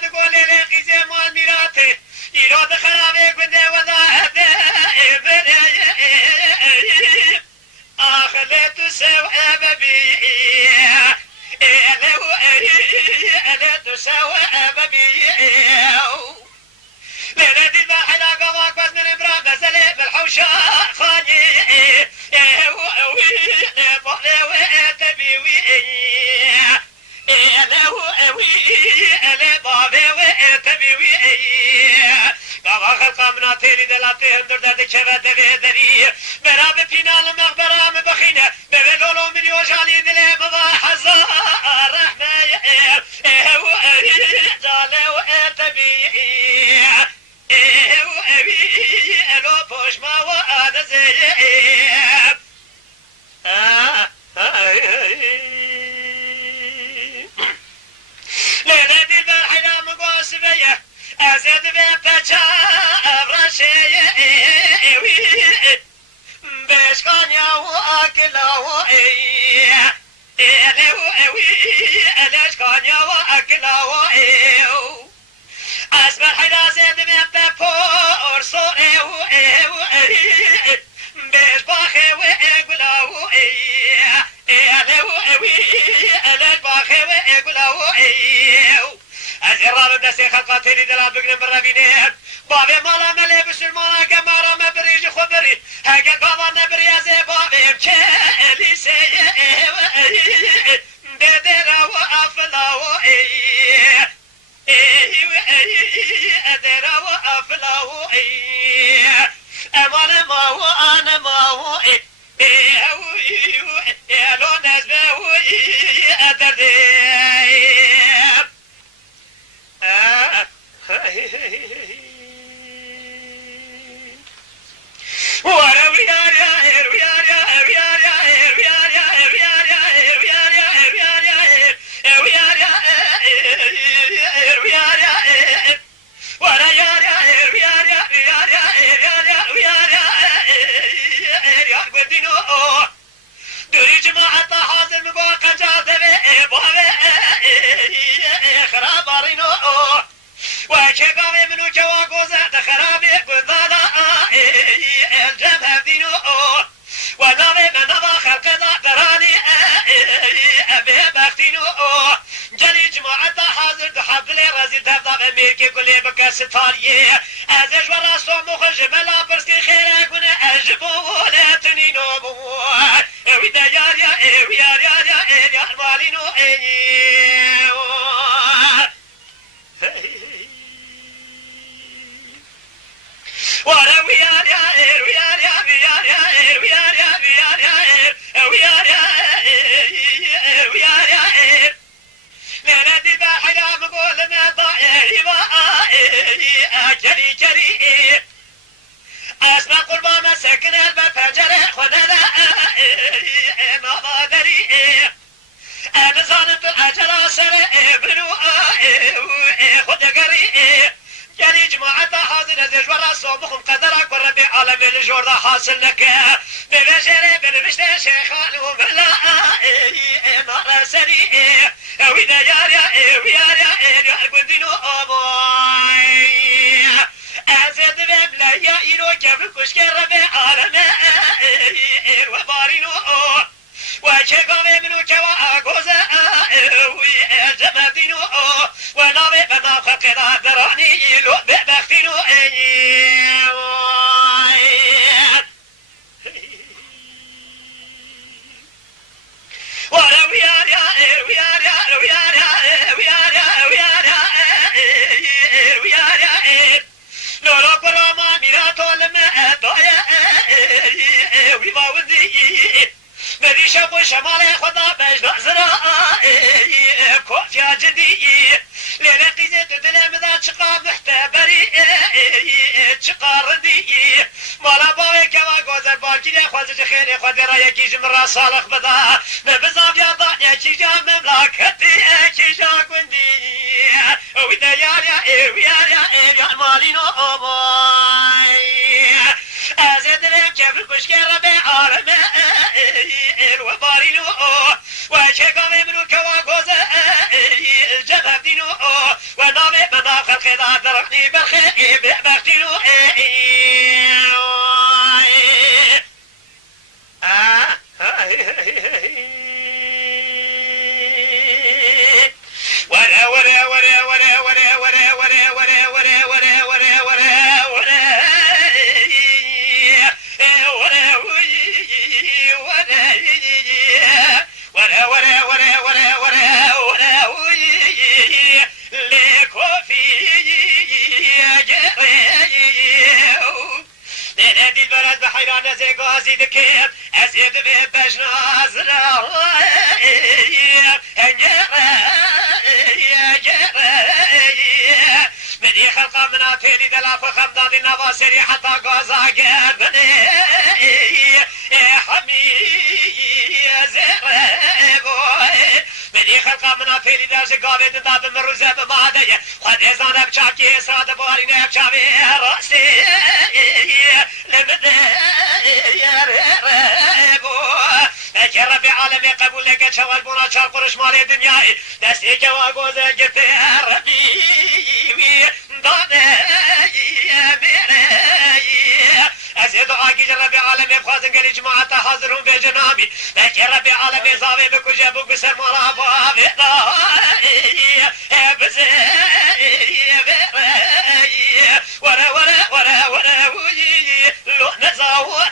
داد گلی رقیز مال میراته ایراد خرابه گنده وضاحت آخلت سوء ببي ألت سوء ببي ليلتي الباحلة قواك بس من إبرام نزلي بالحوشة خاني تبي بابا خلقا مناطيلي دلاتي هندر درد كبه دبه دري برا بفينال مغبرا مبخينة ببه لولو من يوجالي دلي بابا حزا رحمة جالو تبي الو بوش ما وعد زيب ليلة دي بالحلا مقاسبية أزيد بيبتجا أبرشي بشكان ياو أكلاو ألشكان ياو أكلاو أسمر حلا زيد بيبتبور سو بيش باخي وإقلاو ألش باخي وإقلاو الراب الناس خلقاتني دلاب بقنا بالرابينين بابي مالا ملي بسلمانا كمارا مبريج خبري هكا بابا نبري يزي بابي مكالي سي ديدرا وافلا ادرا وافلا امان ما وانا ما لو نزبه ادردي دوري جماعة حاضر مباقى جاذبه خرابارينو وكبابي منو جواقوزة دخرابي قذالا الجبهة دينو ونابي من نبا خلق دراني أبي بختينو جلي جماعة حاضر دحب لي رزيل تبدأ أميركي كلي بك ستفاريه أزج وراسو مخرج ملا برسكي خيرك ون أجبو ولا تنينو ويدا ياريا ياريا المالينو ليلة الباحلة مقول ما ضائعي جري جري أسمع قربا مسكن البفجر خذنا ما بادري أنا ظالم الأجل سر ابنو خذ قري جري جماعة حاضر زي جورا صوبكم قدرك وربي عالم الجورا حاصل لك ببشر بنبشت شيخان وبلا ما سري وإذا يا قندينو أبوي أزد بملا يا إيرو كيف كشكر ربي عالم وبارينو وكيف منو كوا أقوزا الجمدينو ونابي بنافق دراني يلو ببختينو ولو نورو برما ميراتو لما ضايا ويباوندي مدي شبو شمال خدا بجنا زراء كوفيا جدي ليلتي زيت دلم ذا شقا محتبري شقا ردي مالا باوي كما غوزر باكي خوازج خير خد رايا كي جمرا صالح بدا مبزاف يا ضانيا كي جا مملكتي كي جا كندي ويدا يا مالينو باي ازيد لك كيف كشكي ربي عالم الوبارينو وكيف منو كوا غوزر الجبهة دينو ونامي من آخر خدا درقني بالخير بختينو ورا ورا ورا ورا ورا ورا ورا ورا ورا ورا ورا ورا ورا نادي البلد بحيران زي قاسي دكيت أزيد به بجنا زرا مدي خلقا منا تيري دلاف خمدان النواسري حتى قازا قربني حمي زرقو مدي خلقا منا تيري دلاف قابد داب مروزة بمادي خد ازانا بچاكي اسراد بواري نبچاوي راسي لمدي يا ربي عالمي قبول لك شوال بنا شال قرش مالي دنياي دستي جوا قوزة قلت يا ربي داني ميري أزيد عاقي ربي عالمي بخازن قلي جماعة حاضرون بجنامي لك يا ربي عالمي زاوي بكل جابوك بسر مرا بابي داني بزي ورا ورا ورا ورا وي لو نزاوة